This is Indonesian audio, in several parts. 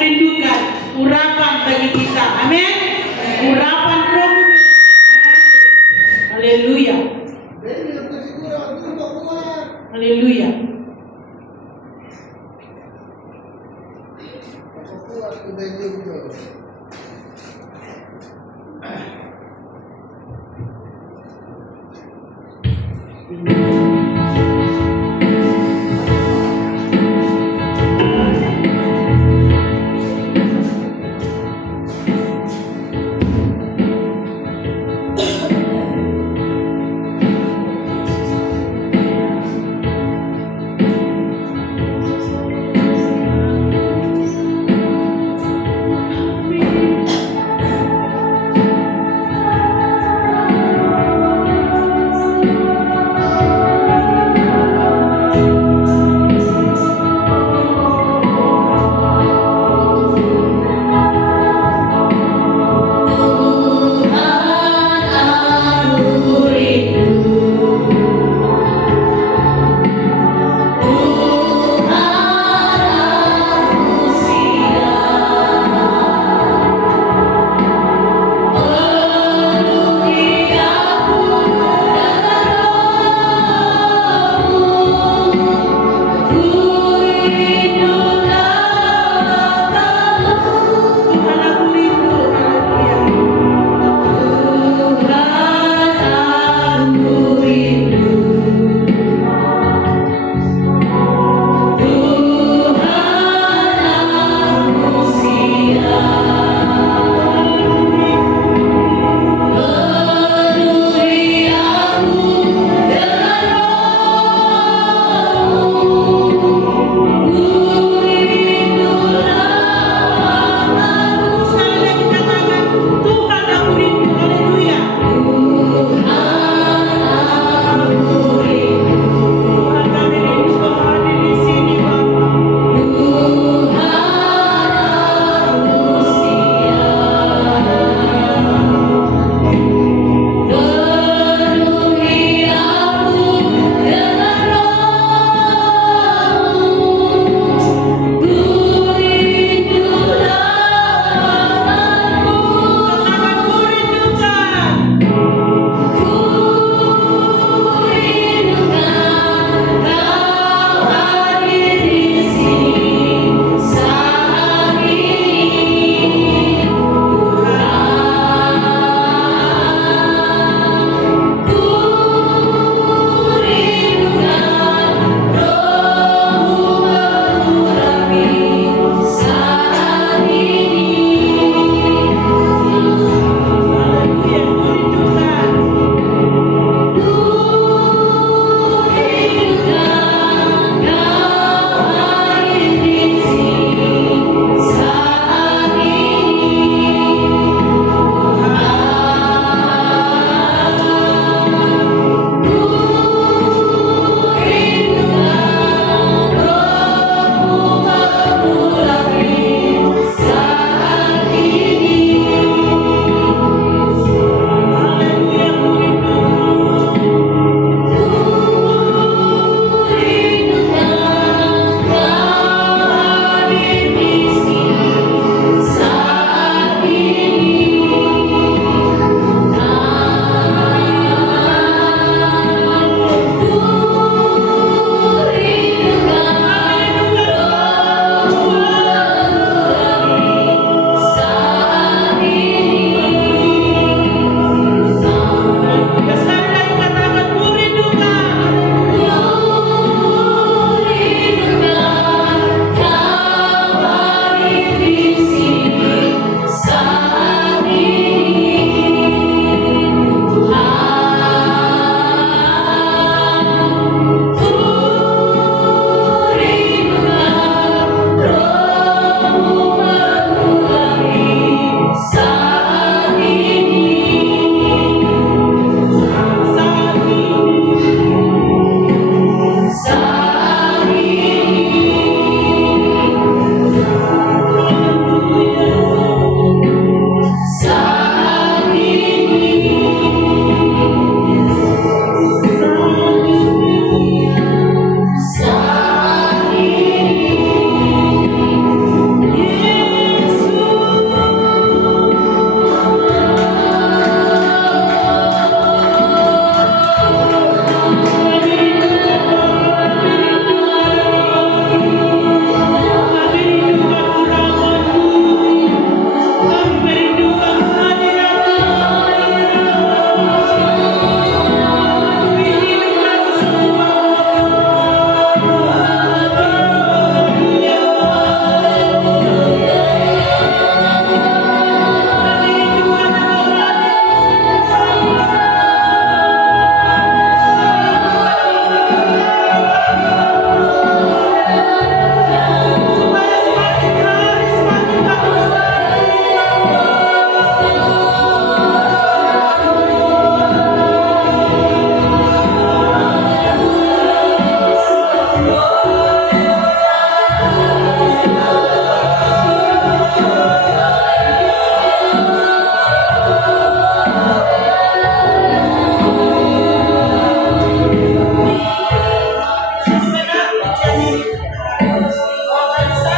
merindukan urapan bagi kita. Amin. Urapan Roh Kudus. Haleluya. Haleluya.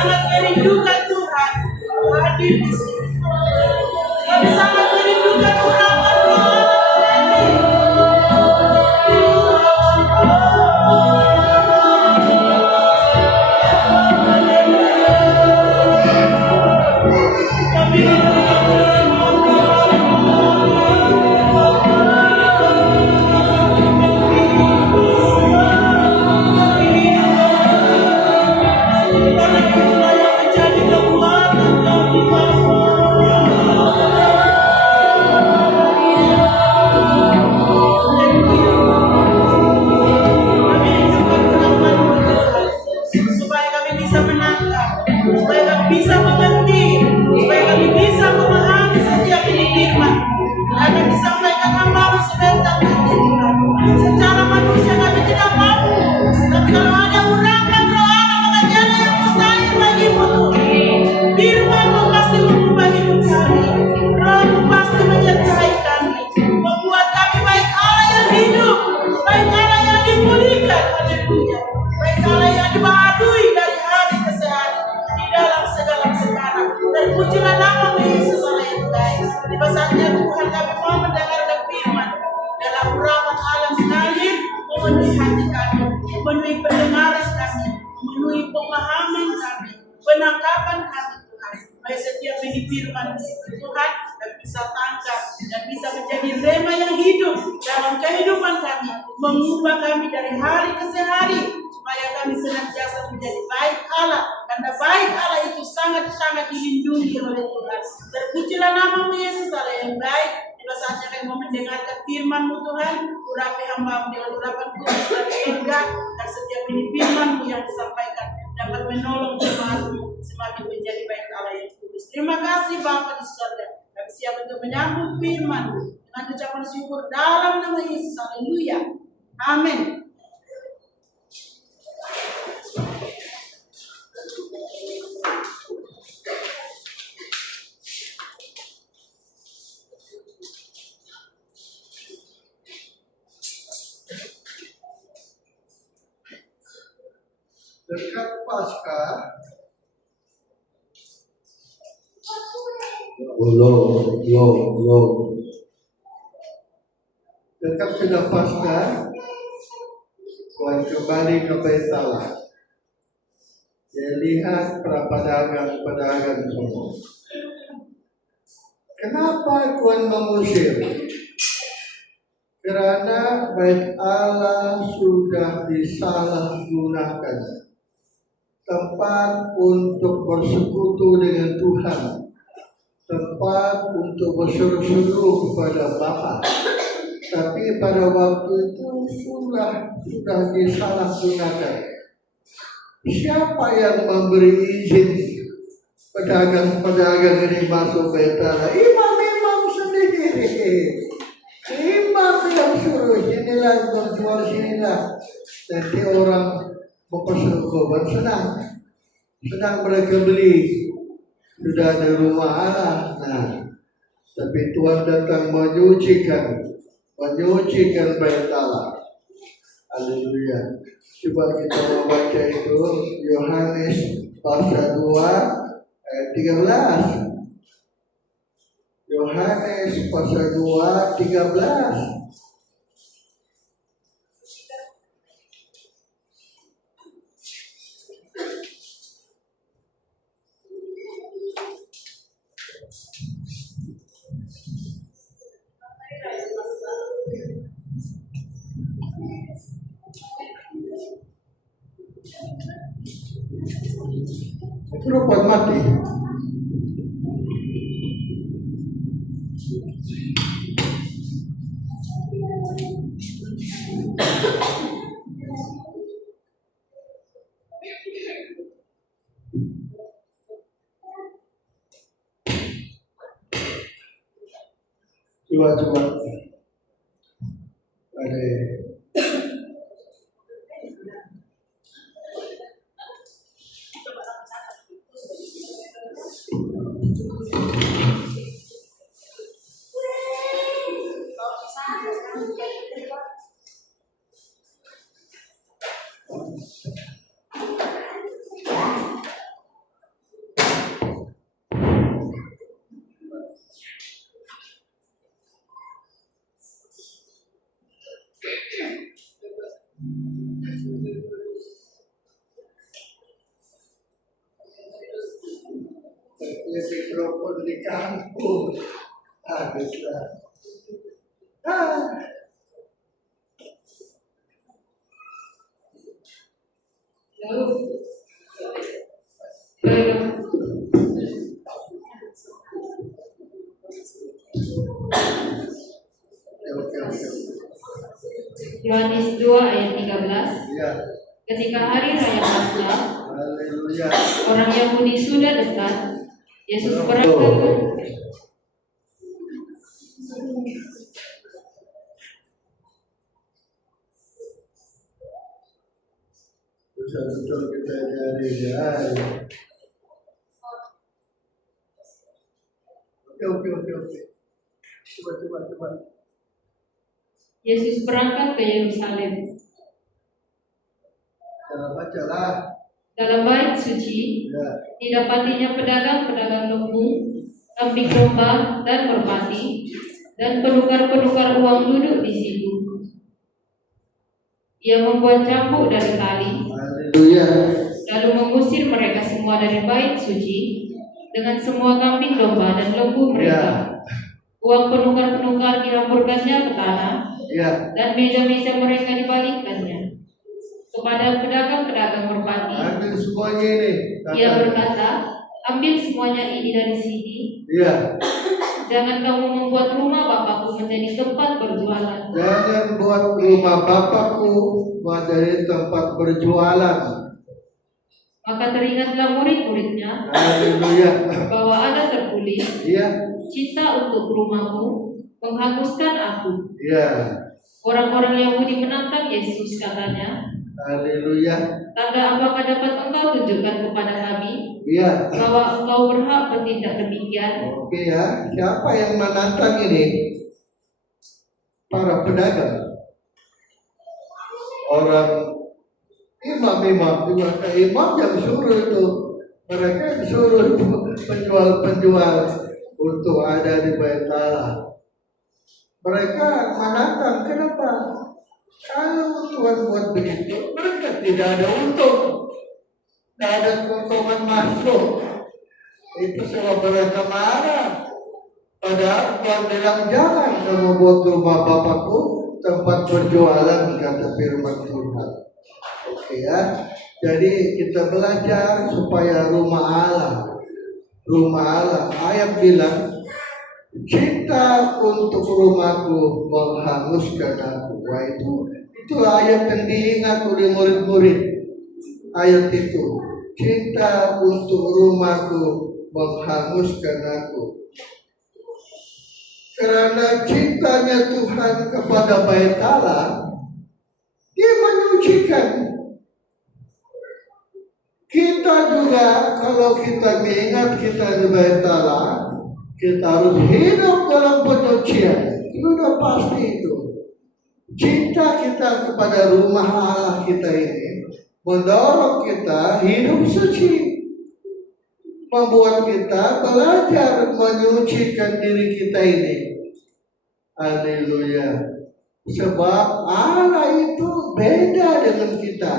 sangat merindukan Tuhan hadir di sini. Kami sangat merindukan urapan roh supaya kami bisa menangkap, supaya kami bisa mengerti, supaya kami bisa memahami setiap ini firman yang akan disampaikan hamba-Mu sebentar nanti Tuhan. Secara manusia kami tidak mampu, tapi kalau ada urapan roh Allah maka tiada yang mustahil bagimu Tuhan. Firman-Mu pasti mengubah hidup kami, Roh-Mu pasti menyertai kami, membuat kami baik Allah yang hidup, baik Allah yang dipulihkan, haleluya, baik Allah yang dibaharui dari hari ke hari di dalam segala perkara. Terpujilah nama Yesus Allah yang baik. Tiba saatnya Tuhan kami mau mendengarkan firman dalam urapan Allah sekalian, memenuhi hati kami, memenuhi pendengaran kami, memenuhi pemahaman kami, penangkapan kami Tuhan. Baik setiap ini firman Tuhan kami bisa tangkap dan bisa menjadi rema yang hidup dalam kehidupan kami, mengubah kami dari hari ke hari, supaya kami senantiasa menjadi baik Allah, karena baik Allah itu sangat-sangat dilindungi oleh Tuhan. Terpujilah nama-Mu Yesus Allah yang baik. Tiba saatnya kami mau mendengarkan firman-Mu Tuhan, urapi hamba-Mu dengan urapan Tuhan sebagai enggak, dan setiap ini firman-Mu yang disampaikan dapat menolong jemaat-Mu semakin menjadi baik Allah yang kudus. Terima kasih Bapa di surga. Kami siap untuk menyambut firman-Mu dengan ucapan syukur dalam nama Yesus. Haleluya. Amin. Dekat Paskah, dekat sudah Paskah, Tuhan kembali ke Bait Allah. Dia lihat para pedagang semua. Kenapa Tuhan mengusir? Karena Bait Allah sudah disalahgunakan, tempat untuk bersekutu dengan Tuhan, tempat untuk berseru-seru kepada Bapa. Tapi pada waktu itu sudah disalahgunakan. Siapa yang memberi izin pedagang-pedagang ini masuk Bait Allah? Imam-imam sendiri. Imam yang suruh sinilah berjual sinilah. Nanti orang mempesan korban senang mereka beli, sudah ada rumah Allah. Nah, tapi Tuhan datang menyucikan Bait Allah. Haleluya. Coba kita membaca itu Yohanes pasal 2 ayat 13. Yohanes pasal 2 13. Itu dapat mati. Coba. Ada. mikrofon di kampung. Habislah. Ah. Oke. Yohanes 2 ayat 13. Ya. Ketika hari raya Paskah, Haleluya. orang Yahudi sudah dekat, Yesus berangkat. Betul kita nyari dia. Oke. Coba. Yesus berangkat ke Yerusalem. Cara bacalah. Dalam bait suci, Ya. didapatinya pedagang-pedagang lembu, kambing domba, dan merpati, dan penukar-penukar uang duduk di situ. Ia membuat cambuk dari tali, Haleluya. lalu mengusir mereka semua dari bait suci dengan semua kambing domba dan lembu mereka. Uang penukar-penukar dilaporkannya ke tanah, Ya. dan meja-meja mereka dibalikkannya. Kepada pedagang-pedagang merpati, Ambil semuanya ini. ia berkata, ambil semuanya ini dari sini. Iya. Jangan kamu membuat rumah Bapakku menjadi tempat berjualan. Jangan buat rumah Bapakku menjadi tempat berjualan. Maka teringatlah murid-muridnya Haleluya. bahwa ada tertulis, Iya. cinta untuk rumahmu menghanguskan aku. Iya. Orang-orang Yahudi menantang Yesus, katanya, Haleluya. tanda apakah dapat engkau tunjukkan kepada kami Iya. bahwa engkau berhak bertindak demikian? Oke ya. Siapa yang menantang ini? Para pedagang. Orang imam yang suruh itu. Mereka yang suruh penjual-penjual untuk ada di Bait Allah. Mereka menantang, kenapa? Kalau Tuhan buat begitu, mereka tidak ada untung. Tidak ada keuntungan masuk. Itu sebab mereka marah. Padahal Tuhan bilang, jangan kamu buat rumah Bapakku tempat berjualan, kata firman Tuhan. Oke ya. Jadi kita belajar supaya rumah Allah, ayat bilang, cinta untuk rumahku menghanguskan aku. Wah, itu ayat yang diingat oleh murid-murid. Ayat itu, cinta untuk rumahku menghanguskan aku. Karena cintanya Tuhan kepada Bait Allah, Dia menyucikan. Kita juga kalau kita mengingat kita di Bait Allah, kita harus hidup dalam penyucian. Itu sudah pasti itu. Cinta kita kepada rumah Allah kita ini mendorong kita hidup suci, membuat kita belajar menyucikan diri kita ini. Haleluya. Sebab Allah itu beda dengan kita.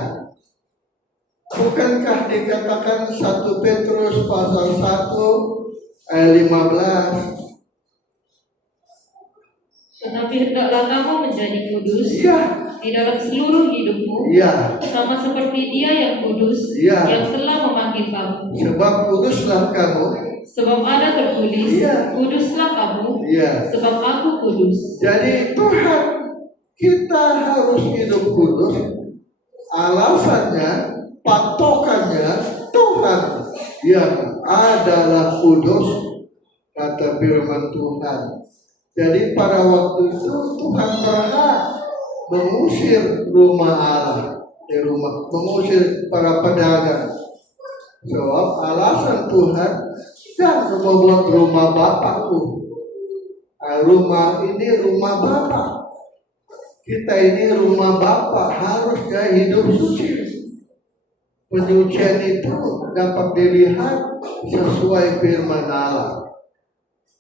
Bukankah dikatakan 1 Petrus pasal 1 ayat 15? Tetapi hendaklah kamu menjadi kudus Iya. di dalam seluruh hidupmu, Iya. sama seperti Dia yang kudus, Iya. yang telah memanggil kamu. Sebab kuduslah kamu. Sebab ada tertulis, Iya. kuduslah kamu, Iya. sebab aku kudus. Jadi Tuhan, kita harus hidup kudus. Alasannya, patokannya Tuhan yang adalah kudus, kata firman Tuhan. Jadi pada waktu itu Tuhan berhak mengusir rumah Allah, mengusir para pedagang. Sebab alasan Tuhan, jangan membuat rumah Bapakku. Rumah ini rumah Bapak. Kita ini rumah Bapak, harusnya hidup suci. Penyucian itu dapat dilihat sesuai firman Allah.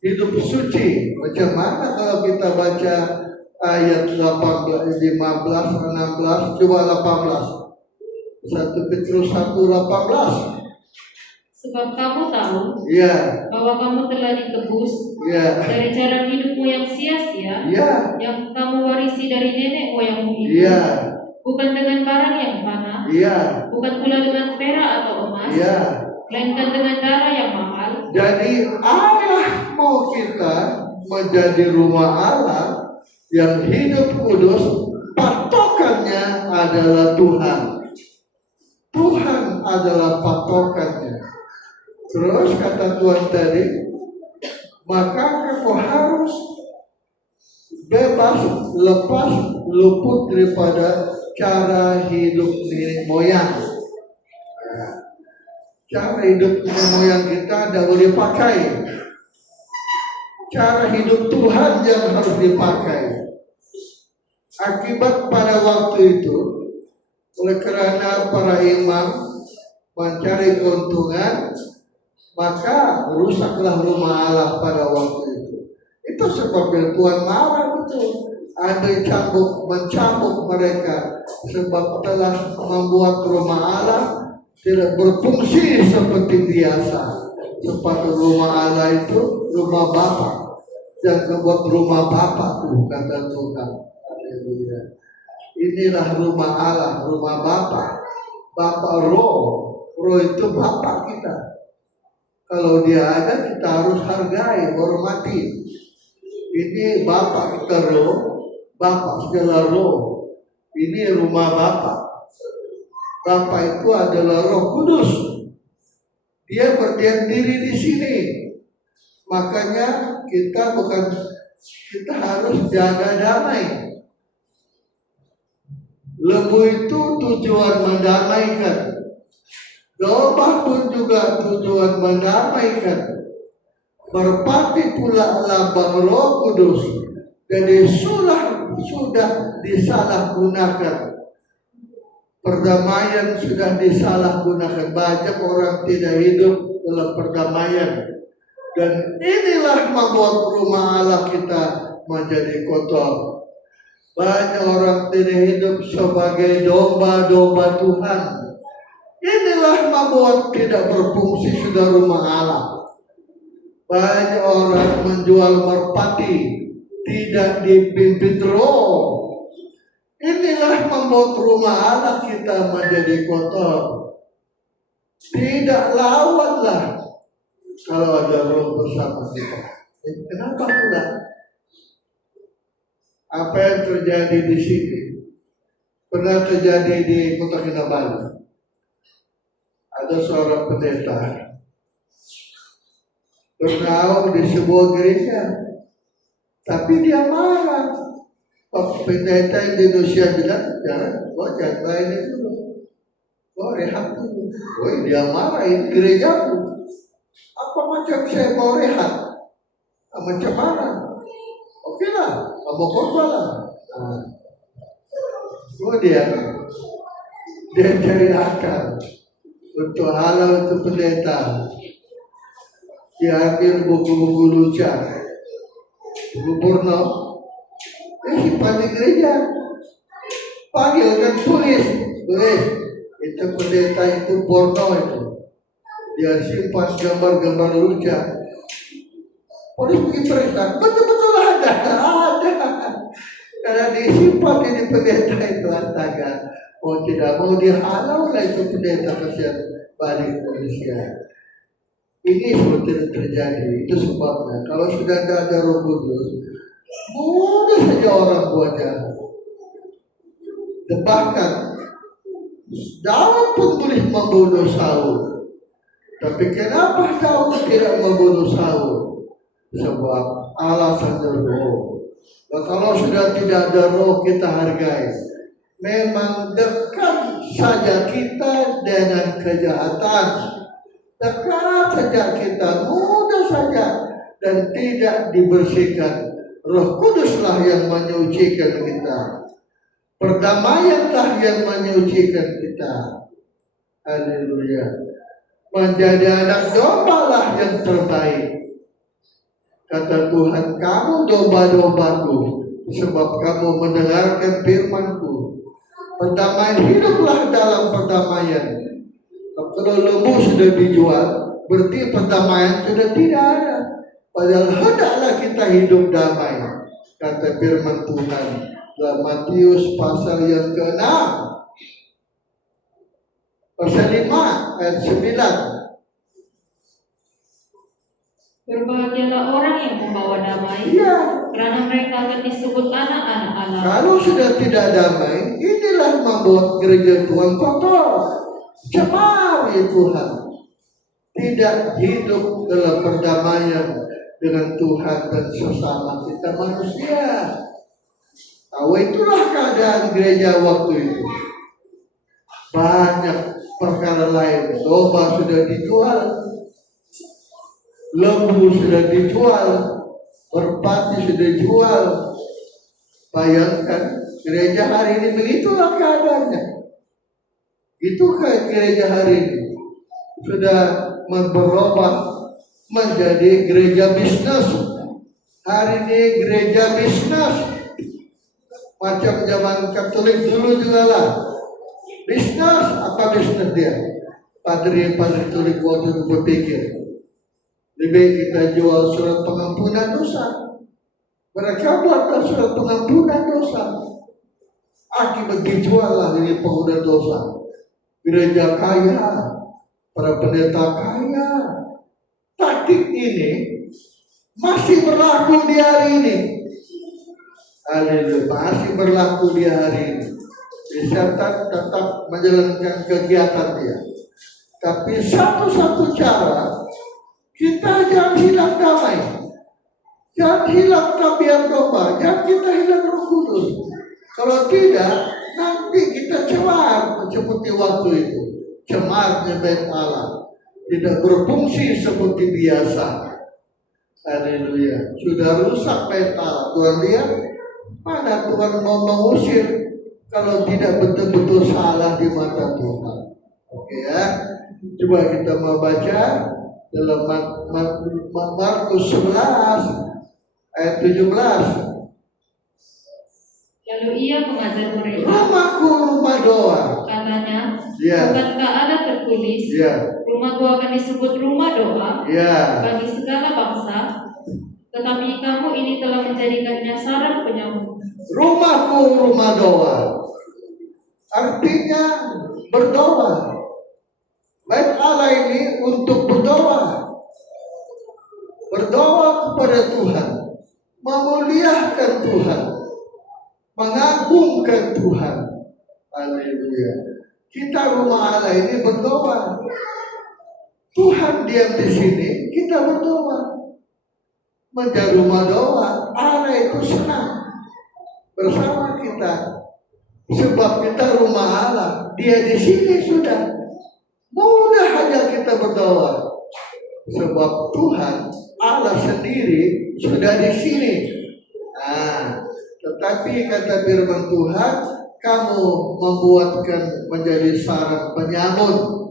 Hidup suci. Macam mana kalau kita baca ayat 18, 15, 16, coba 18. 1 Petrus 1:18. Sebab kamu tahu Ya, bahwa kamu telah ditebus ya, dari cara hidupmu yang sia-sia ya, yang kamu warisi dari nenek moyangmu itu, ya, bukan dengan barang yang fana, ya, bukan pula dengan perak atau emas, ya. melainkan dengan darah yang mahal. Jadi Allah mau kita menjadi rumah Allah yang hidup kudus. Patokannya adalah Tuhan. Tuhan adalah patokannya. Terus kata Tuhan tadi, maka kamu harus bebas, lepas, luput daripada cara hidup nenek moyang. Nah, cara hidup nenek moyang kita tidak boleh pakai. Cara hidup Tuhan yang harus dipakai. Akibat pada waktu itu, oleh karena para imam mencari keuntungan, maka rusaklah rumah Allah pada waktu itu. Itu sebabnya Tuhan marah betul. Ada mencambuk mereka sebab telah membuat rumah Allah tidak berfungsi seperti biasa. Seperti rumah Allah itu rumah Bapa, dan membuat rumah Bapa tuh kata Tuhan. Haleluya. Inilah rumah Allah, rumah Bapa. Bapa Roh, Roh itu Bapa kita. Kalau dia ada kita harus hargai, hormati. Ini Bapa kita Roh, Bapa segala Roh. Ini rumah Bapa. Bapa itu adalah Roh Kudus. Dia berdiam diri di sini. Makanya kita harus jaga damai. Lembu itu tujuan mendamaikan. Domba pun juga tujuan mendamaikan. Merpati pula lambang Roh Kudus. Jadi sudah disalahgunakan. Perdamaian sudah disalahgunakan. Banyak orang tidak hidup dalam perdamaian. Dan inilah membuat rumah Allah kita menjadi kotor. Banyak orang tidak hidup sebagai domba-domba Tuhan. Inilah membuat tidak berfungsi sudah rumah Allah. Banyak orang menjual merpati, tidak dipimpin Roh. Inilah membuat rumah Allah kita menjadi kotor. Tidak lawanlah kalau ada Roh bersama kita. Kenapa pula? Apa yang terjadi di sini pernah terjadi di Kota Kinabalu. Ada seorang pendeta bernaung di sebuah gereja, tapi dia marah. Pendeta Indonesia bilang, jangan lain dulu, rehat dulu. Dia marah, ini gerejaku. Apa macam saya mau rehat? Macam mana? Oke lah, kamu korban lah. Kemudian dia cari akal untuk halal untuk pendeta. Dia ambil buku-buku lucu, buku porno, simpan di gereja. Panggil dan tulis, itu pendeta itu porno itu. Dia simpan gambar-gambar lucu. Polis pergi periksa, betul-betul ada. Karena disimpan di pendeta itu astaga. Mau tidak mau dihalau lah itu pendeta kasihan balik Indonesia. Ini seperti yang terjadi. Itu sebabnya kalau sudah tidak ada Roh Kudus, mudah saja orang buat jahat. Bahkan Daud pun boleh membunuh Saul. Tapi kenapa Daud tidak membunuh Saul? Sebab alasannya Roh. Nah, kalau sudah tidak ada Roh kita hargai. Memang dekat saja kita dengan kejahatan. Dekat saja kita, mudah saja. Dan tidak dibersihkan. Roh Kuduslah yang menyucikan kita. Perdamaianlah yang menyucikan kita. Haleluya. Menjadi anak domba lah yang terbaik. Kata Tuhan, kamu domba-dombaku, sebab kamu mendengarkan firman-Ku. Perdamaian, hiduplah dalam perdamaian. Kalau lembu sudah dijual, berarti perdamaian sudah tidak ada. Padahal hendaklah kita hidup damai, kata firman Tuhan dalam Matius pasal yang ke-6 pasal 5 ayat 9. Berbahagialah orang yang membawa damai, Iya. karena mereka akan disebut anak-anak Allah. Kalau sudah tidak damai, inilah membuat gereja Tuhan kotor, cemar ya Tuhan. Tidak hidup dalam perdamaian dengan Tuhan dan sesama kita manusia. Tahu itulah keadaan gereja waktu itu. Banyak perkara lain. Domba sudah dijual, lembu sudah dijual, merpati sudah dijual. Bayangkan gereja hari ini begitulah keadaannya. Itu kayak gereja hari ini sudah berubah menjadi gereja bisnis. Hari ini gereja bisnis, macam zaman Katolik dulu juga lah. Bisnis, apa bisnis dia? Padri Katolik waktu itu berpikir, lebih kita jual surat pengampunan dosa. Mereka buat surat pengampunan dosa. Akibat dijual ini pengguna dosa. Gereja kaya, para pendeta kaya. Taktik ini masih berlaku di hari ini. Haleluya, masih berlaku di hari ini. Setan tetap menjalankan kegiatan dia. Tapi satu-satu cara, kita jangan hilang damai, jangan hilang tabiat domba, jangan kita hilang Roh Kudus. Kalau tidak, nanti kita cemar seperti waktu itu. Cemarnya bait Allah, tidak berfungsi seperti biasa. Haleluya, sudah rusak bait Allah. Tuhan lihat, mana Tuhan mau mengusir kalau tidak betul-betul salah di mata Tuhan. Oke ya, coba kita mau baca dalam Markus 11 ayat 17. Lalu ia mengajar mereka, Rumahku rumah doa. katanya, Ya. bukankah ada tertulis, Ya, rumahku akan disebut rumah doa ya. bagi segala bangsa, tetapi kamu ini telah menjadikannya sarang penyambung. Rumahku rumah doa. Artinya berdoa. Bait Allah ini untuk berdoa. Berdoa kepada Tuhan, memuliakan Tuhan, mengagungkan Tuhan. Haleluya. Kita rumah Allah ini berdoa. Tuhan diam di sini, kita berdoa. Menjadi rumah doa, Allah itu senang bersama kita. Sebab kita rumah Allah, Dia di sini sudah. Mudah aja kita berdoa. Sebab Tuhan Allah sendiri sudah di sini. Tetapi kata firman Tuhan, kamu membuatkan menjadi sarang penyamun.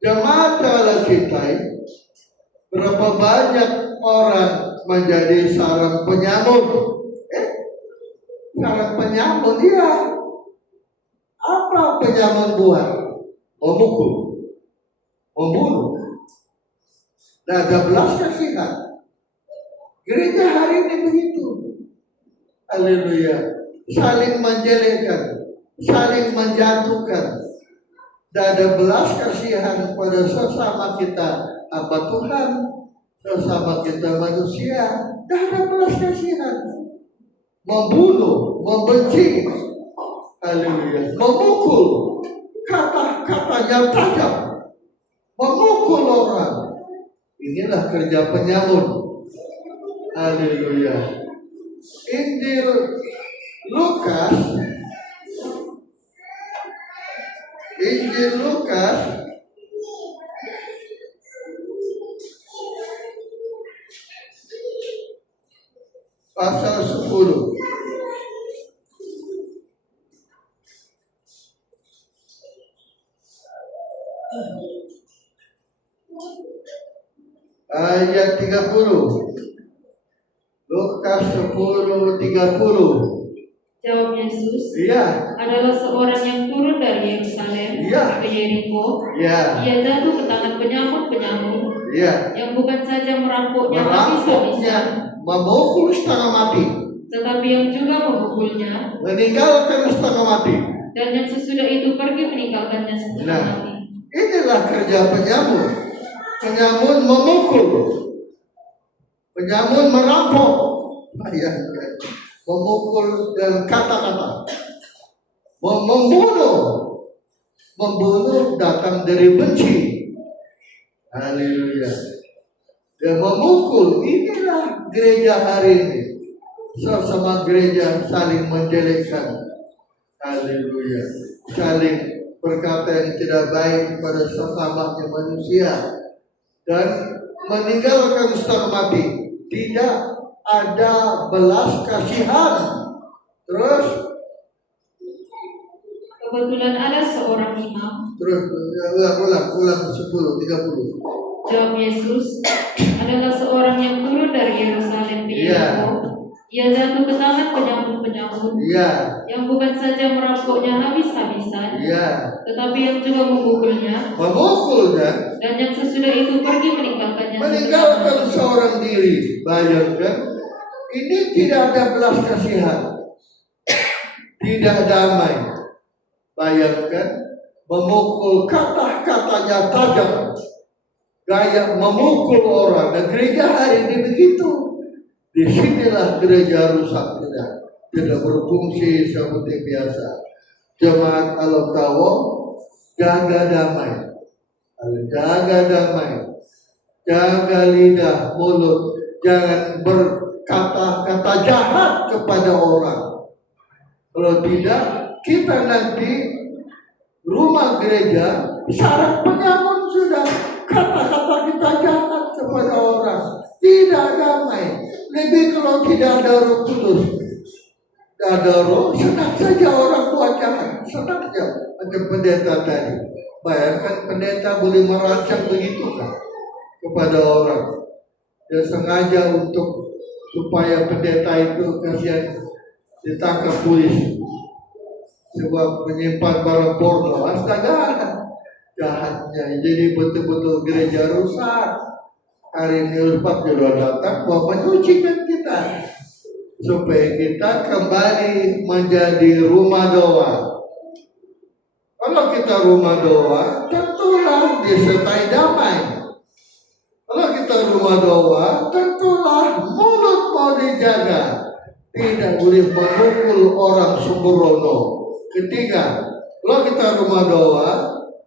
Jemaat Allah cintai, berapa banyak orang menjadi sarang penyamun? Sarang penyamun, ya. Apa penyamun buat? Memukul, membunuh. Tidak ada belas kasihan. Gereja hari ini begitu. Haleluya. Saling menjelekkan, saling menjatuhkan. Tidak ada belas kasihan pada sesama kita hamba Tuhan, sesama kita manusia. Tidak ada belas kasihan. Membunuh, membenci, haleluya, memukul, kata-katanya tajam, memukul orang. Inilah kerja penyamun. Haleluya. Injil Lukas pasal 10. Ayat 30. Lukas 10:30. Jawab Yesus, Iya. adalah seorang yang turun dari Yerusalem Iya. ke Yeriko. Iya. Ia jatuh ke tangan penyamun-penyamun Iya. yang bukan saja merampoknya Merampoknya, habis-habisan, memukul setengah mati, tetapi yang juga memukulnya, meninggalkan setengah mati. dan yang sesudah itu pergi meninggalkannya setengah Nah, mati. inilah kerja penyamun. Penyamun memukul, penyamun merampok, bayangkan, memukul dan kata-kata, membunuh datang dari benci. Haleluya. Dan memukul, inilah gereja hari ini. Sama gereja saling menjelekkan. Haleluya. Saling berkata yang tidak baik kepada sesamanya manusia dan meninggalkan setengah mati. Tidak ada belas kasihan. Terus Kebetulan ada seorang imam. ulang 10:30. Jawab Yesus, adalah seorang yang turun dari Yerusalem ke Yeriko. Ia jatuh ke tangan penyamun-penyamun Iya. yang bukan saja merampoknya habis-habisan, Iya. tetapi yang juga memukulnya, Memukulnya, dan yang sesudah itu pergi meninggalkannya. meninggalkan seorang diri. Bayangkan, ini tidak ada belas kasihan, tidak damai. Bayangkan, memukul, kata-katanya tajam, gaya memukul orang. Dan gereja hari ini begitu. Disinilah gereja rusak, tidak berfungsi seperti biasa. Jemaat Alam Tawon, jaga damai, jaga lidah, mulut, jangan berkata-kata jahat kepada orang. Kalau tidak, kita nanti rumah gereja syarat penyamun sudah, kata-kata kita jahat kepada orang, tidak damai. Lebih kalau tidak ada Roh Kudus, tidak ada Roh, senang saja orang buat jahat, senang saja. Macam pendeta tadi, bayangkan pendeta boleh merancang begitu kan kepada orang. Dia sengaja untuk supaya pendeta itu kasihan ditangkap polisi sebab menyimpan barang porno. Astaga, jahatnya. Jadi betul-betul gereja rusak. Hari ini Ustaz juga datang mau menyucikan kita supaya kita kembali menjadi rumah doa. Kalau kita rumah doa, tentulah disertai damai. Kalau kita rumah doa, tentulah mulut mau dijaga, tidak boleh memukul orang sembrono. Ketiga, kalau kita rumah doa,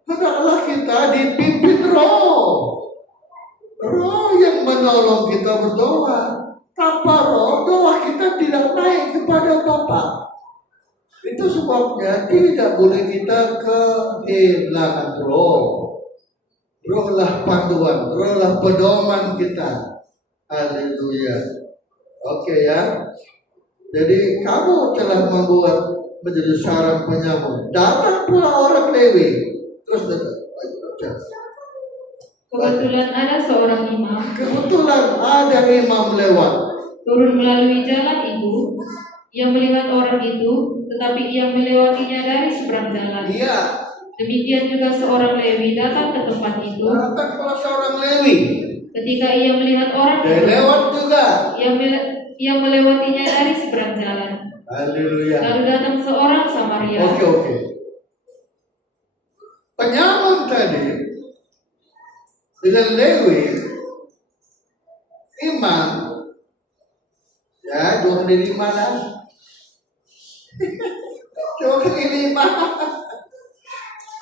hendaklah kita dipimpin Roh. Roh yang menolong kita berdoa. Tanpa Roh, doa kita tidak naik kepada Bapa. Itu sebabnya tidak boleh kita kehilangan Roh. Rohlah panduan, Rohlah pedoman kita. Haleluya. Oke ya. Jadi kamu telah membuat menjadi sarang penyamun. Datang pula orang Lewi. Terus datang. Kebetulan ada seorang imam. Kebetulan ada imam lewat. Turun melalui jalan itu. Ia melihat orang itu, tetapi ia melewatinya dari seberang jalan. Iya. Demikian juga seorang Lewi datang ke tempat itu. Datang pula seorang Lewi. Ketika ia melihat orang Dia itu, lewat juga. ia melewatinya dari seberang jalan. Haleluya. Lalu datang seorang Samaria. Oke. Penyamun tadi dengan Lewi, imam, ya 2 kali 5 lah. 2 kali 5.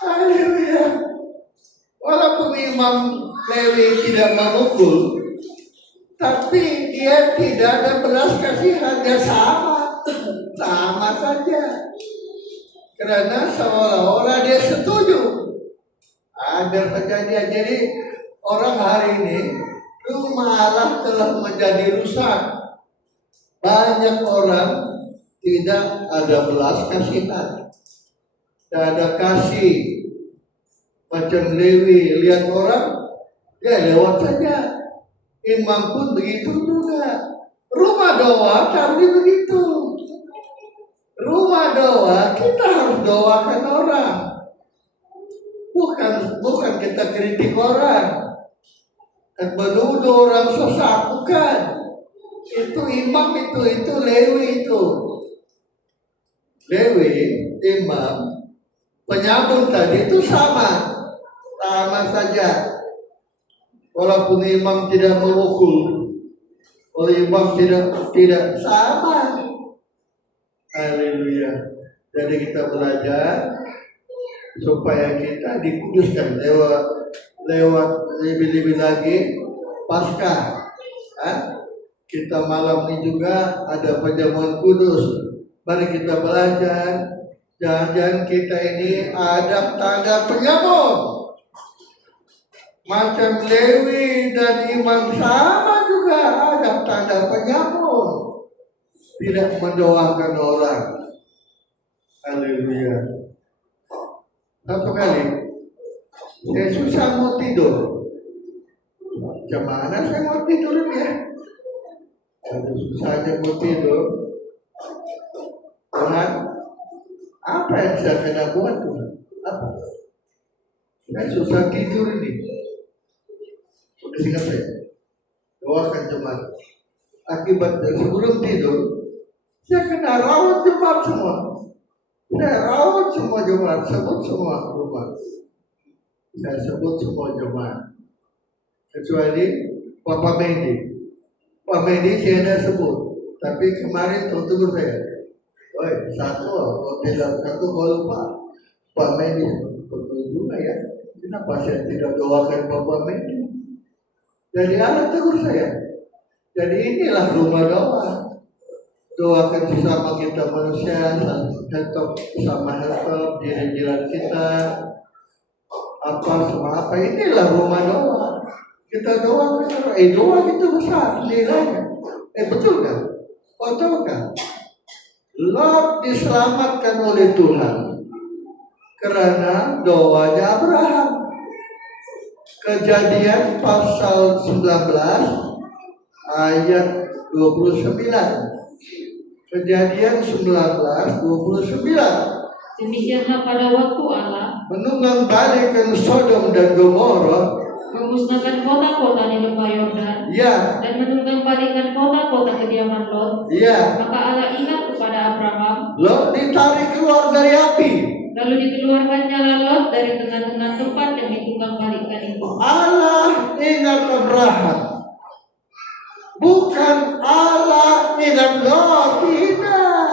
Haleluya. Walaupun imam Lewi tidak memukul, tapi dia tidak ada belas kasihan, dia sama saja. Karena seolah-olah dia setuju. Ada kejadian. Jadi orang hari ini rumah Allah telah menjadi rusak. Banyak orang tidak ada belas kasihan, tidak ada kasih. Macam Lewi, lihat orang, dia lewat saja. Imam pun begitu juga. Rumah doa kami begitu. rumah doa kita harus doakan orang. Bukan kita kritik orang dan menuduh orang sesat, bukan. Itu imam itu Lewi itu. Lewi, imam, penyambung tadi itu sama saja. Walaupun imam tidak memukul, kalau imam tidak sama. Haleluya. Jadi kita belajar supaya kita dikuduskan lewat lebih lagi Paskah. Kita malam ini juga ada perjamuan kudus. Mari kita belajar. Jangan-jangan kita ini ada tanda penyambung. Macam Lewi dan imam sama juga ada tanda penyambung. Tidak mendoakan orang. Haleluya. Satu kali saya susah mau tidur. Gimana saya mau tidur ini ya? Susah aja mau tidur. Tuhan, apa yang saya kena buat Tuhan? Apa? Saya susah tidur ini. Ingat saya, doakan jemaat. Akibat sebelum tidur, saya kena rawat jemaat semua. Saya rawat semua jemaat, sebut semua rumah. Saya sebut semua jemaat. Kecuali Bapak Mendy. Pak Mendy saya tidak sebut. Tapi kemarin tegur saya. Satu kalau lupa. Pak Mendy betul juga ya. Kenapa saya tidak doakan Bapak Mendy? Jadi Allah tegur saya. Jadi inilah rumah doa. Doakan sesama kita manusia, help sama help diri jiran kita, apa inilah rumah doa. Kita doakan orang. Doa itu besar nilainya. Betul kan? Tahu kan? Lot diselamatkan oleh Tuhan karena doanya Abraham. Kejadian pasal 19 ayat 29. Kejadian 19 29. Demikianlah pada waktu Allah menunggang balikkan Sodom dan Gomora, memusnahkan kota-kota di lembah Yordan, ya, dan menunggang balikkan kota-kota kediaman Lot. ya. Maka Allah ingat kepada Abraham. Lot ditarik keluar dari api. Lalu dikeluarkannya Lot dari tengah-tengah tempat yang ditunggang balikkan itu. Allah ingat Abraham. Bukan Allah ingat Lot, tidak.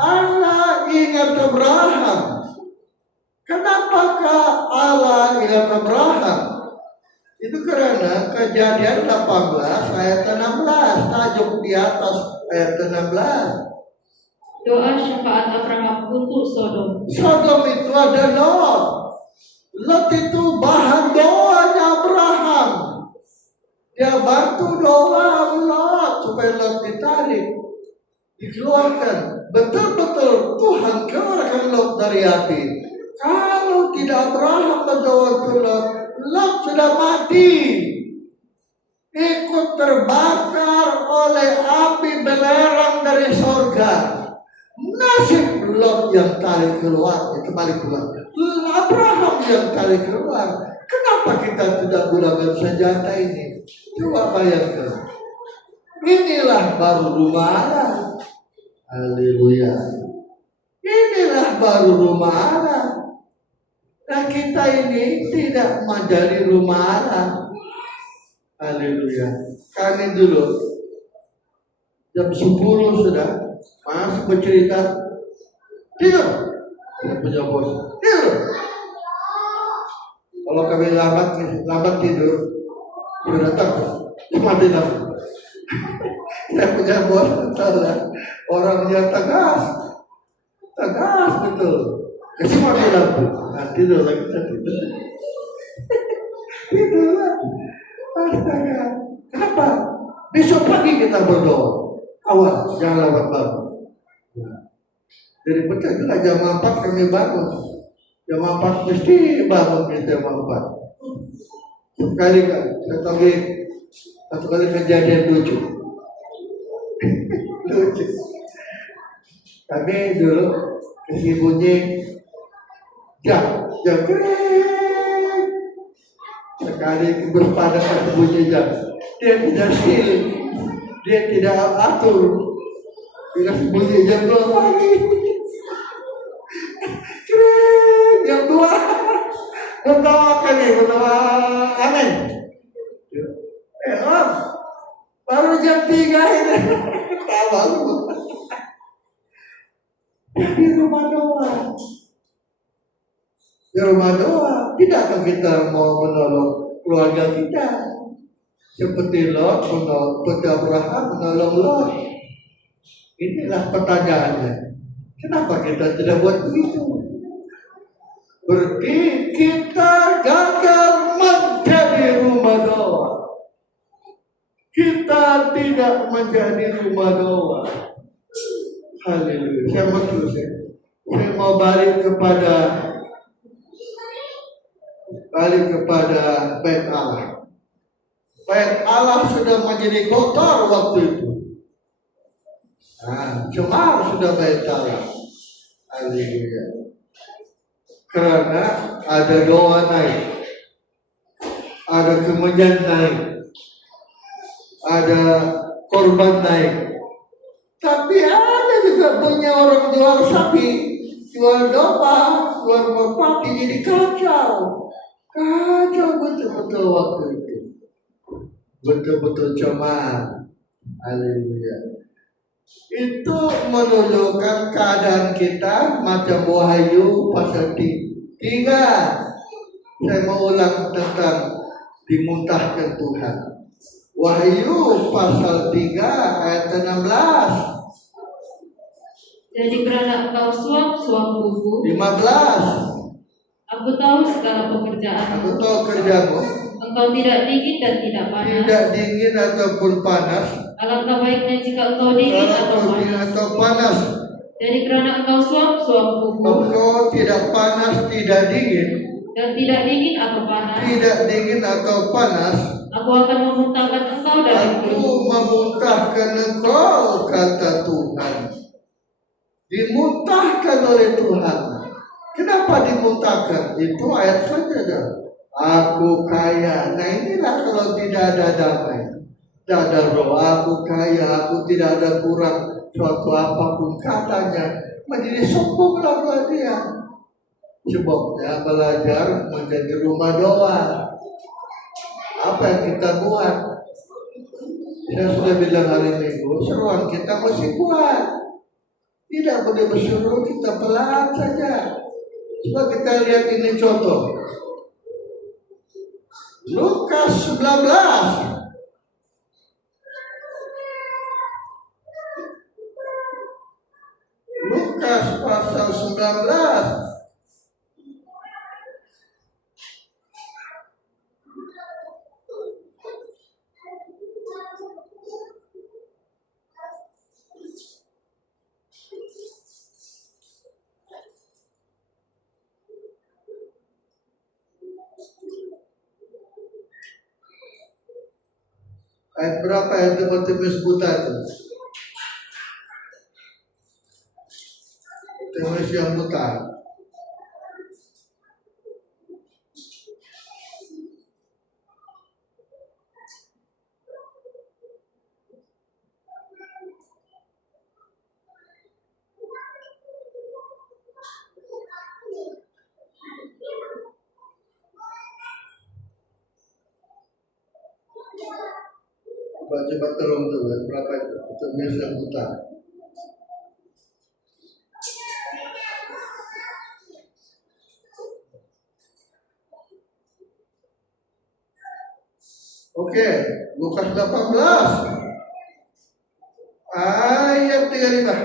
Allah ingat Abraham. Kenapakah Allah ingat Abraham? Itu karena Kejadian 18 ayat 16, tajuk di atas ayat 16. Doa syafaat Abraham untuk Sodom. Sodom itu ada Lot. Lot itu bahan doanya Abraham. Dia bantu doa Lot supaya Lot ditarik, dikeluarkan. Betul-betul Tuhan keluarkan Lot dari api. Kalau tidak Abraham berdoa ke Lot, Lot sudah mati. Ikut terbakar oleh api belerang dari sorga. Nasib Lot yang tarik keluar, kembali keluar. Abraham yang tarik keluar. Kenapa kita tidak gunakan senjata ini? Coba bayangkan. Inilah baru rumah Allah. Haleluya. Inilah baru rumah Allah. Dan kita ini tidak menjadi rumah Allah. Haleluya. Kami dulu jam 10 sudah masuk bercerita. Tidur. Tidak punya bos. Tidur. Kalau kami lambat tidur, sudah datang. Cuma tidur. Saya punya bos, orangnya tegas betul. Kasih mati lampu. Nah, tidur lagi tidur. Tidur. Astaga. Kenapa? Besok pagi kita berdoa. Awal, jangan lewat malam. Nah, jadi betul juga jam 4 kami bangun. Jam 4 mesti bangun di jam 4. Satu kali kejadian lucu. Kami dulu kasih bunyi jam keren. Sekali berpada kasih bunyi jam, dia tidak sil, dia tidak atur. Dikasih bunyi jam 2 pagi, keren, jam 2. Berdoa kali, berdoa, amin. Om, baru jam 3 ini, ketawa lu. Di rumah doa. Di rumah doa, tidakkah kita mau menolong keluarga kita? Seperti Lot, seperti Abraham menolong Lot. Inilah pertanyaannya. Kenapa kita tidak buat begitu? Berarti kita gagal menjadi rumah doa. Kita tidak menjadi rumah doa. Haleluya. Saya mau terus ya. Saya mau balik kepada bait Allah. Bait Allah sudah menjadi kotor waktu itu. Cemar sudah bait Allah. Haleluya. Karena ada doa naik, ada kemenyan naik, ada korban naik. Tapi ada juga punya orang jual sapi, jual domba, jual merpati, jadi kacau. Kacau betul-betul waktu itu. Betul-betul cemar. Haleluya. Itu menunjukkan keadaan kita macam Wahyu pasal 3. Saya mau ulang tentang dimuntahkan Tuhan. Wahyu pasal 3 ayat 16. Jadi karena engkau suap-suap buku, 15. aku tahu segala pekerjaanmu. Aku tahu kerjamu. Engkau tidak dingin dan tidak panas. Tidak dingin ataupun panas. Alangkah baiknya jika engkau dingin atau panas. Jadi karena engkau suap-suap buku, Engkau tidak panas, tidak dingin. dan tidak dingin atau panas, Tidak dingin atau panas. aku akan memuntahkan engkau dari Aku memuntahkan engkau, kata Tuhan. Dimuntahkan oleh Tuhan. Kenapa dimuntahkan? Itu ayat saja. Aku kaya. Nah inilah kalau tidak ada damai, tidak ada roh. Aku kaya, aku tidak ada kurang suatu apapun, katanya menjadi sombonglah dia. Sebabnya belajar menjadi rumah doa. Apa yang kita buat? Saya sudah bilang hari Minggu, seruan kita mesti kuat. Tidak boleh berseru, kita pelan saja. Coba kita lihat ini contoh. Lukas 19. Lukas pasal 19. Ayat berapa yang Timotius buta itu? Timotius yang buta. Coba tolong tuh, berapa itu? Timotius yang buta. Oke, Lukas 18 ayat 35.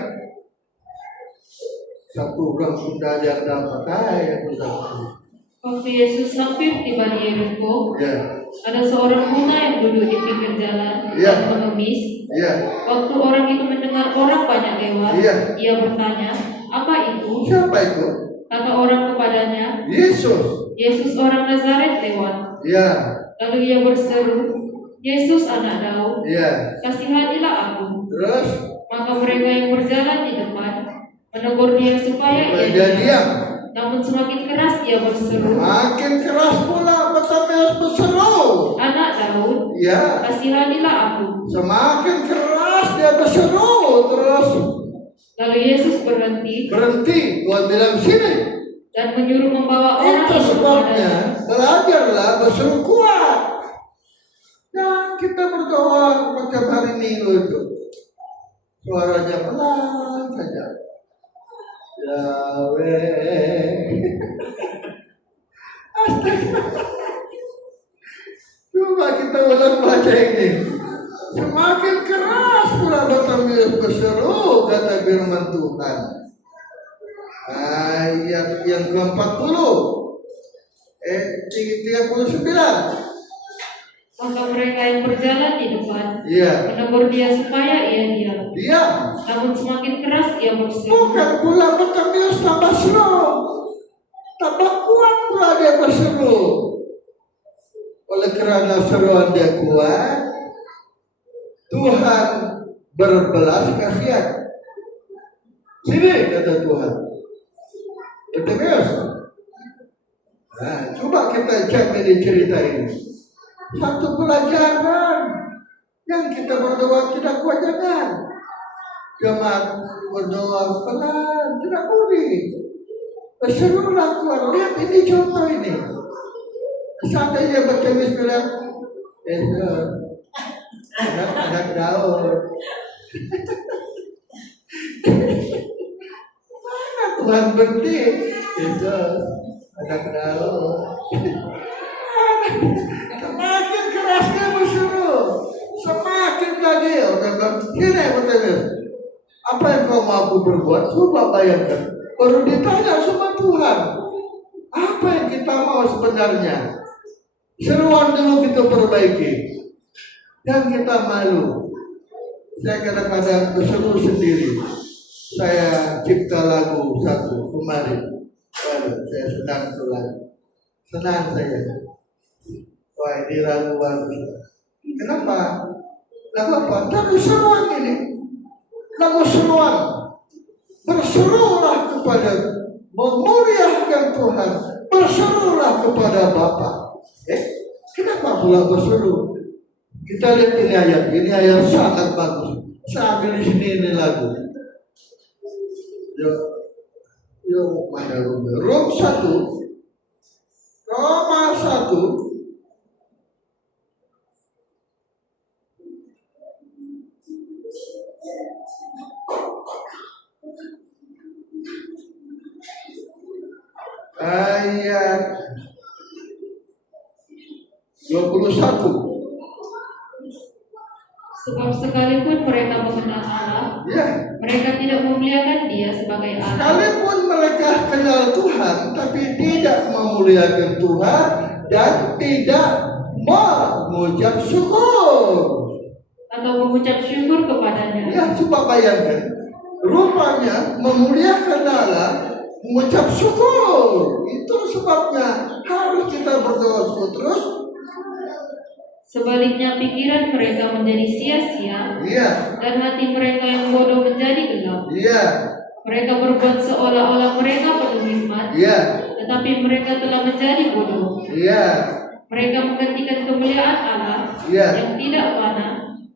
Satu orang sudah ada yang dapat ayat satu. Waktu Yesus hampir tiba di Yeriko, Ya, ada seorang buta yang duduk di pinggir jalan Ya. dan mengemis. ya. Waktu orang itu mendengar orang banyak lewat, Iya. ia bertanya, "Apa itu?" Siapa itu? Kata orang kepadanya, Yesus. "Yesus orang Nazaret lewat." Ya, Lalu ia berseru, "Yesus anak Daud, ya. kasihanilah aku." Terus, Maka mereka yang berjalan di depan menegur dia supaya ia Dia diam. namun semakin keras ia berseru, Makin keras pula Bartimeus berseru. "Anak Daud, Ya, kasihanilah aku." semakin keras dia berseru terus. Lalu Yesus berhenti Berhenti, Tuhan bilang sini. dan menyuruh membawa orang Itu itu sebabnya kepadanya. belajarlah berseru kuat. Dan kita berdoa macam hari Minggu itu. Suaranya pelan saja. Yahweh. Astaga. Coba kita ulang baca ini. Semakin keras pula Bartimeus berseru, kata firman Tuhan. Ayat yang ke-40. 39. Maka mereka yang berjalan di depan Iya. menegur dia supaya ia diam. Diam. Namun semakin keras ia berseru. Bukan pula Bartimeus tambah seru, tambah kuat pula dia berseru. Oleh kerana seruan dia kuat, Tuhan berbelas kasihan. Sini, kata Tuhan. Bartimeus. Nah, coba kita cek ini cerita ini. Satu pelajaran yang kita berdoa tidak kuat jangan. Jemaat berdoa pelan, tidak boleh. Berserulah kuat. Lihat ini contoh ini. Seandainya Bartimeus bilang, anak Daud. Mana Tuhan berhenti? Anak Daud. Semakin kerasnya berseru, semakin lagi orang bilang, "Sini Bartimeus, apa yang kau mampu berbuat?" Coba bayangkan. Baru ditanya sama Tuhan, apa yang kita mau sebenarnya? Seruan dulu kita perbaiki, dan kita malu. Saya kadang-kadang berseru sendiri. Saya cipta lagu satu kemarin. Waduh, saya senang tuh lagu. Senang saya. Wah, ini lagu bagus. Kenapa? Lagu apa? Lagu seruan ini. Lagu seruan. Berserulah kepada, memuliakan Tuhan. Berserulah kepada Bapa. Kenapa pula berseru? Kita lihat ini ayat. Ini ayat sangat bagus. Saya ambil di sini ini lagu. Yuk, mana Rom 1. Roma 1. Ayat 21. Sebab sekalipun mereka mengenal Allah, Ya, mereka tidak memuliakan dia sebagai Allah. sekalipun mereka kenal Tuhan, tapi tidak memuliakan Tuhan dan tidak mengucap syukur. Atau mengucap syukur kepadanya. Ya, coba bayangkan. Rupanya memuliakan Allah, mengucap syukur. Itu sebabnya harus kita berdoa terus. Sebaliknya pikiran mereka menjadi sia-sia Iya, dan hati mereka yang bodoh menjadi gelap. iya, Mereka berbuat seolah-olah mereka penuh hikmat, iya, tetapi mereka telah menjadi bodoh. iya, Mereka menggantikan kemuliaan Allah iya. yang tidak fana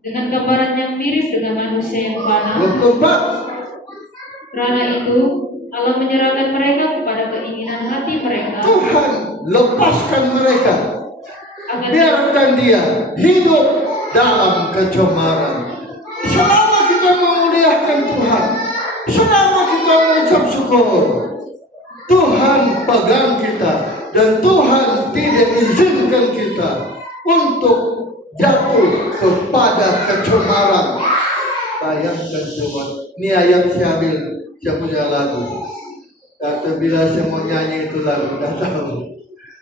dengan gambaran yang mirip dengan manusia yang fana. 24. Karena itu Allah menyerahkan mereka kepada keinginan hati mereka. Tuhan lepaskan mereka. Agar Biarkan dia hidup dalam kecemaran. Selama kita memuliakan Tuhan, selama kita mengucap syukur, Tuhan pegang kita dan Tuhan tidak izinkan kita untuk jatuh kepada kecemaran. Bayangkan coba, ini ayat saya ambil, saya punya lagu. Kata bila saya mau nyanyi itu lagu, dah tahu.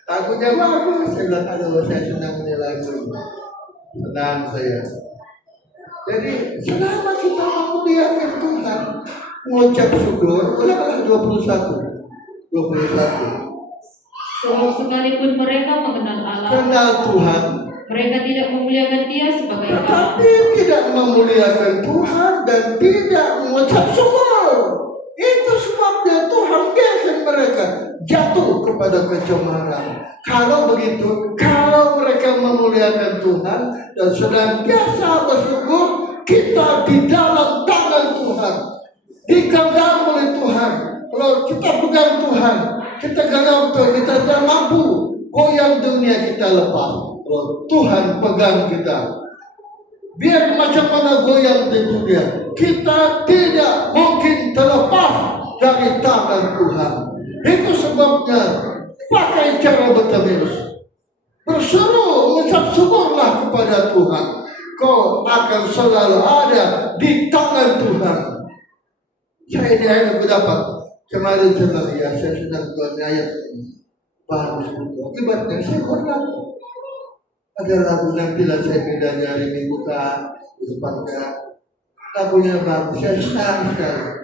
Lagunya bagus, saya bilang, aduh saya senang punya lagu. Senang saya. Jadi selama kita memuliakan Tuhan, mengucap syukur, ulanglah 21. sebab sekalipun mereka mengenal Allah, Kenal Tuhan, mereka tidak memuliakan dia sebagai Allah. tetapi tidak memuliakan Tuhan dan tidak mengucap syukur. Itu sebabnya Tuhan biarkan mereka jatuh kepada kecemaran. Kalau begitu, kalau mereka memuliakan Tuhan dan senantiasa bersyukur, kita di dalam tangan Tuhan, digenggam oleh Tuhan. Kalau kita pegang Tuhan, kita genggam Tuhan, kita tidak mampu goyang dunia, kita lepas. Kalau Tuhan pegang kita, biar macam mana goyang di dunia, kita tidak mungkin terlepas dari tangan Tuhan. Itu sebabnya pakai cara berterus, berseru, mengucap syukurlah kepada Tuhan. Kau akan selalu ada di tangan Tuhan. Saya ini ayat mendapat kemarin ya, saya sedang buat ayat ini bagus itu. Akibatnya saya berlaku. Ada lagu nantilah saya beda dari dibuka di depannya. Lagunya bagus, saya senang sekali.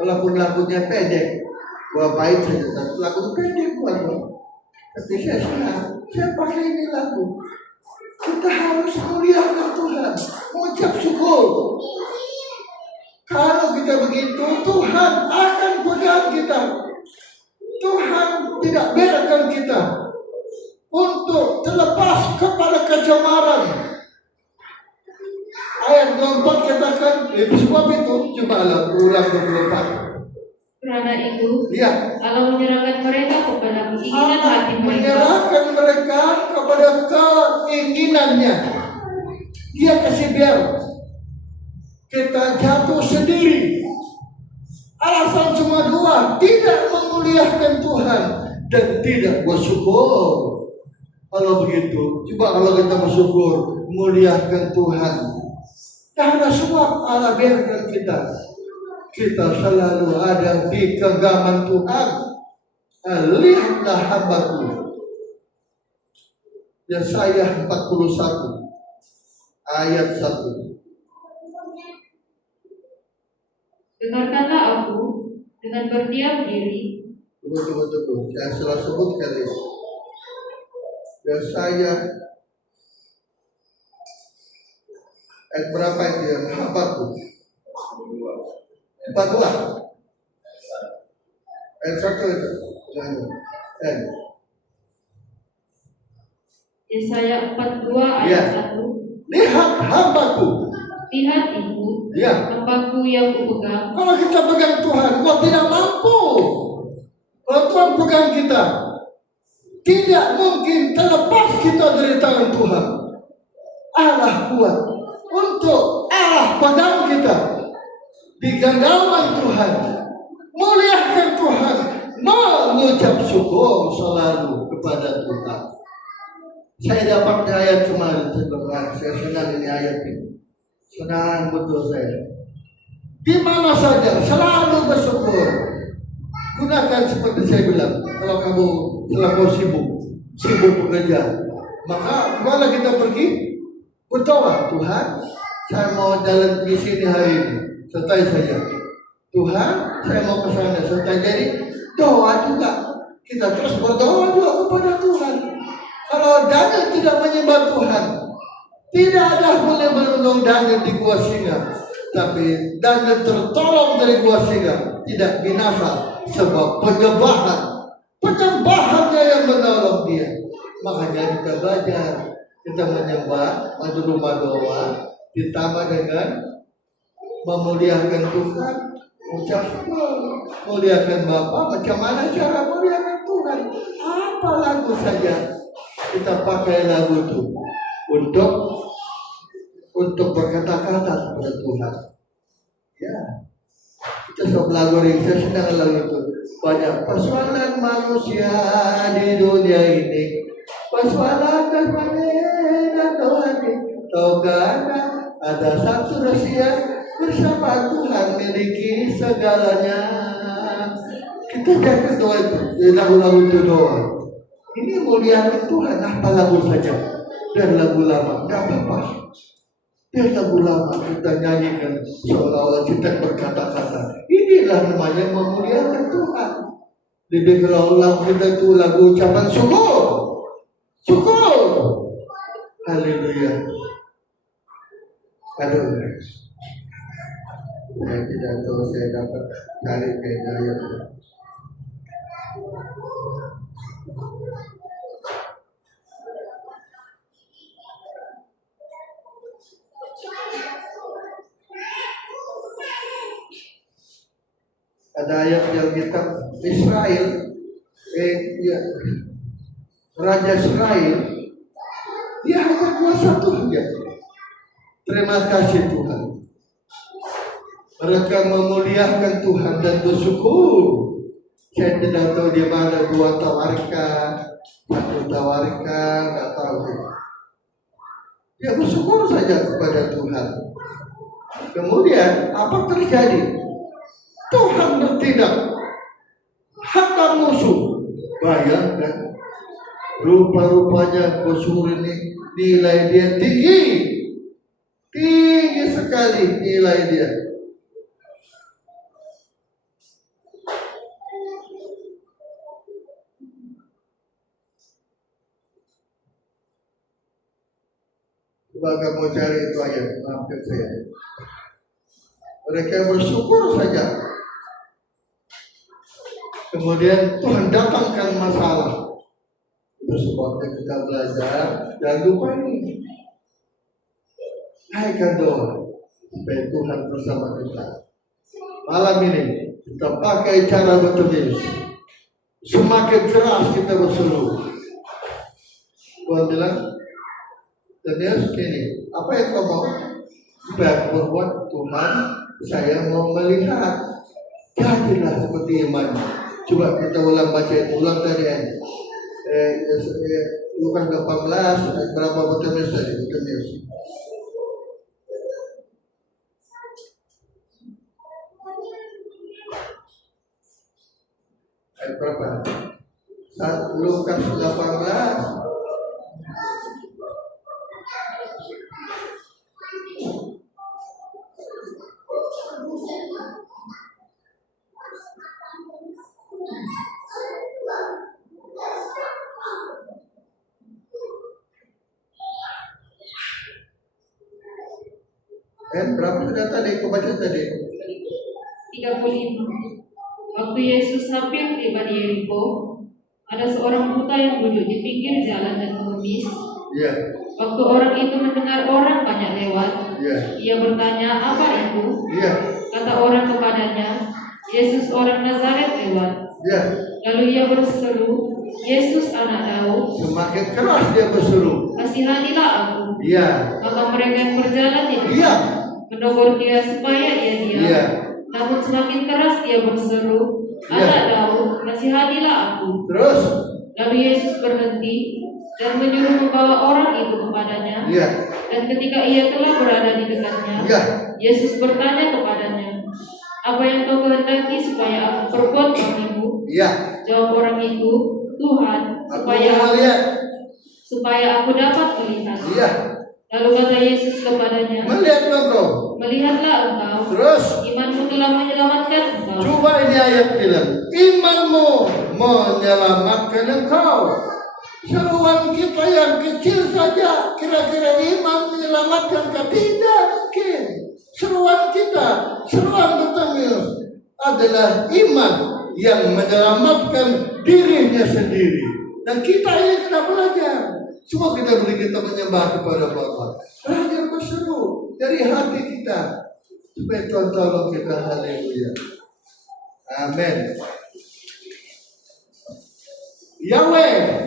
Walaupun lagunya pendek, gua baik saja. Tapi lagu pendek gua, tapi saya senang. Saya pakai ini lagu. Kita harus muliakan Tuhan, mengucap syukur. Kalau kita begitu, Tuhan akan pegang kita. Tuhan tidak biarkan kita untuk terlepas kepada kecemaran. Ayat 24 katakan, sebab itu cobalah ulang 24. Karena itu, Ya, Allah menyerahkan mereka kepada keinginan hati mereka. menyerahkan mereka kepada keinginannya. Dia kasih biar kita jatuh sendiri. Alasan cuma dua, tidak memuliakan Tuhan dan tidak bersyukur. Kalau begitu, coba kalau kita bersyukur, muliakan Tuhan. Karena sebab Allah biarkan kita selalu ada di genggaman Tuhan. Lihatlah hambaku. Yesaya 41 ayat 1. Dengarkanlah aku dengan berdiam diri. Tunggu. Saya salah sebutkan ini. Yesaya ayat berapa itu ya? Hambaku 42 ayat 1 itu. Yesaya 42 ayat 1. Lihat hambaku. Lihat ibu, Ya. hambaku yang kupegang. Kalau kita pegang Tuhan, kau tidak mampu. Kalau Tuhan pegang kita, tidak mungkin terlepas kita dari tangan Tuhan. Allah kuat untuk Allah pegang kita di genggaman Tuhan, muliakan Tuhan, mengucap syukur selalu kepada Tuhan. Saya dapat ayat kemarin sebenarnya, saya senang ini ayat ini. Senang betul saya. Di mana saja selalu bersyukur. Gunakan seperti saya bilang, kalau kamu selalu sibuk bekerja, maka kemana kita pergi? Berdoa, Tuhan, saya mau jalan di sini hari ini, sertai saja. Tuhan, saya mau ke sana, sertai. Jadi doa juga. Kita terus berdoa juga kepada Tuhan. Kalau Daniel tidak menyembah Tuhan, tidak ada boleh menolong Daniel di gua singa, tapi Daniel tertolong dari gua singa, tidak binasa sebab penyembahannya yang menolong dia. Makanya kita belajar, kita menyembah, masuk rumah doa, ditambah dengan memuliakan Tuhan, ucap syukur, muliakan Bapa. Macam mana cara muliakan Tuhan? Apa lagu saja kita pakai lagu itu untuk berkata-kata kepada Tuhan. Ya, kita suka lagu ini, saya senang lagu itu. Banyak persoalan manusia di dunia ini, persoalan dan doa ini. Tahukah ada satu rahasia bersama Tuhan miliki segalanya. Kita jangan doa itu, lagu-lagu itu doa. Ini muliakan Tuhan, apa lagu saja. Dan lagu lama, tidak apa-apa. Biar lagu lama kita nyanyikan seolah-olah kita berkata-kata. Inilah namanya memuliakan Tuhan. Lebih kalau lagu kita itu lagu ucapan syukur. Syukur. Haleluya. Aduh. Saya tidak tahu saya dapat cari beda ayatnya. Ada ayat yang kitab Israel, ya, Raja Israel, dia hanya kuasa Tuhan ya. Terima kasih Tuhan. Mereka memuliakan Tuhan dan bersyukur. Saya tidak tahu di mana 2 tawarika, 1 tawarika, nggak tahu. Dia bersyukur saja kepada Tuhan. Kemudian apa terjadi? Tuhan bertindak, hantam musuh. Bayangkan, rupa-rupanya musuh ini nilai dia tinggi sekali nilai dia. Coba kamu cari itu ayat, maafkan saya. Mereka bersyukur saja. Kemudian Tuhan datangkan masalah. Itu sebabnya kita belajar. Jangan lupa ini. Naikkan doa supaya Tuhan bersama kita. Malam ini kita pakai cara bertemis. Semakin keras kita berseru. Tuhan bilang, Daniel gini, apa yang kau mau? Supaya berbuat Tuhan, saya mau melihat. Jadilah seperti iman. Coba kita ulang baca itu, ulang tadi Lukas 18, berapa bertemis tadi? Bertemis. Ayat berapa? Lukas 18. Berapa sudah tadi? Kau baca tadi? 35. Waktu Yesus hampir tiba di Yeriko, ada seorang buta yang duduk di pinggir jalan dan mengemis. Iya. Waktu orang itu mendengar orang banyak lewat, ia bertanya, apa itu? Iya. Kata orang kepadanya, Yesus orang Nazaret lewat. Iya. Lalu ia berseru, Yesus anak Daud, Semakin keras dia berseru. kasihanilah aku. Iya. Maka mereka yang berjalan di depan Iya. menegur dia supaya ia diam. Iya. Namun semakin keras dia berseru, anak Daud, kasihanilah aku. Terus? Lalu Yesus berhenti dan menyuruh membawa orang itu kepadanya. Iya. Dan ketika ia telah berada di dekatnya, Iya. Yesus bertanya kepadanya, apa yang kau kehendaki supaya aku perbuat bagimu? Iya. Jawab orang itu, Tuhan, supaya aku dapat melihat. Iya. Lalu kata Yesus kepadanya, Melihat engkau. melihatlah engkau, Terus? imanmu telah menyelamatkan engkau. Coba ini ayat bilang, imanmu menyelamatkan engkau. Seruan kita yang kecil saja, kira-kira iman menyelamatkan kita? Tidak mungkin. Seruan kita, seruan bertemis adalah iman yang menyelamatkan dirinya sendiri. Dan kita ini kena belajar. Semua kita beri kita menyembah kepada Bapa. Raja berseru dari hati kita supaya Tuhan tolong kita. Haleluya. Amin. Yahweh.